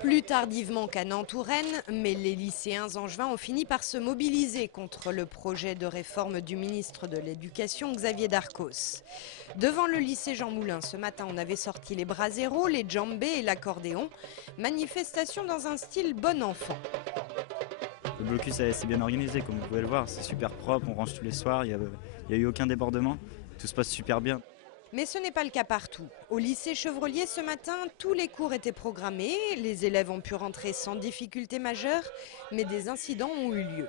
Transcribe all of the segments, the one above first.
Plus tardivement qu'à Nantes ou Rennes, mais les lycéens angevins ont fini par se mobiliser contre le projet de réforme du ministre de l'Éducation, Xavier Darcos. Devant le lycée Jean Moulin, ce matin, on avait sorti les braseros, les djembés et l'accordéon. Manifestation dans un style bon enfant. Le blocus c'est bien organisé, comme vous pouvez le voir, c'est super propre, on range tous les soirs, il n'y a eu aucun débordement, tout se passe super bien. Mais ce n'est pas le cas partout. Au lycée Chevrolier ce matin, tous les cours étaient programmés, les élèves ont pu rentrer sans difficulté majeure, mais des incidents ont eu lieu.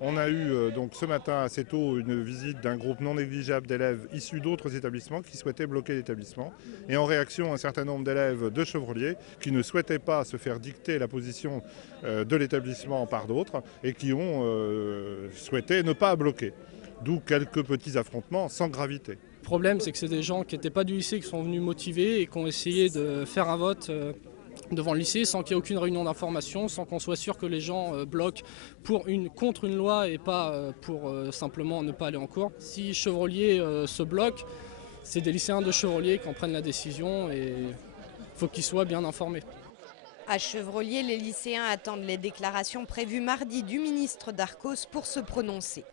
On a eu donc ce matin assez tôt une visite d'un groupe non négligeable d'élèves issus d'autres établissements qui souhaitaient bloquer l'établissement. Et en réaction, un certain nombre d'élèves de Chevrolier qui ne souhaitaient pas se faire dicter la position de l'établissement par d'autres et qui ont souhaité ne pas bloquer. D'où quelques petits affrontements sans gravité. Le problème, c'est que c'est des gens qui n'étaient pas du lycée, qui sont venus motivés et qui ont essayé de faire un vote devant le lycée sans qu'il y ait aucune réunion d'information, sans qu'on soit sûr que les gens bloquent contre une loi et pas pour simplement ne pas aller en cours. Si Chevrolier se bloque, c'est des lycéens de Chevrolier qui en prennent la décision et il faut qu'ils soient bien informés. À Chevrolier, les lycéens attendent les déclarations prévues mardi du ministre Darcos pour se prononcer.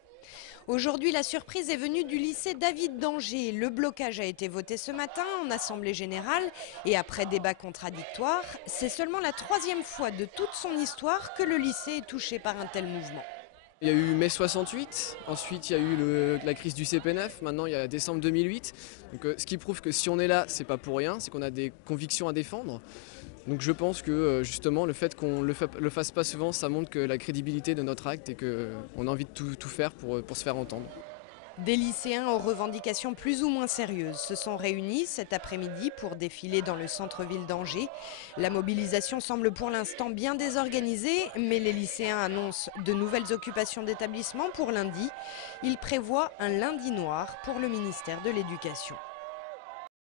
Aujourd'hui, la surprise est venue du lycée David d'Angers. Le blocage a été voté ce matin en assemblée générale et après débat contradictoire, c'est seulement la troisième fois de toute son histoire que le lycée est touché par un tel mouvement. Il y a eu mai 68, ensuite il y a eu la crise du CP9, maintenant il y a décembre 2008. Donc, ce qui prouve que si on est là, c'est pas pour rien, c'est qu'on a des convictions à défendre. Donc je pense que justement le fait qu'on le fasse pas souvent, ça montre que la crédibilité de notre acte et qu'on a envie de tout faire pour se faire entendre. Des lycéens aux revendications plus ou moins sérieuses se sont réunis cet après-midi pour défiler dans le centre-ville d'Angers. La mobilisation semble pour l'instant bien désorganisée, mais les lycéens annoncent de nouvelles occupations d'établissements pour lundi. Ils prévoient un lundi noir pour le ministère de l'Éducation.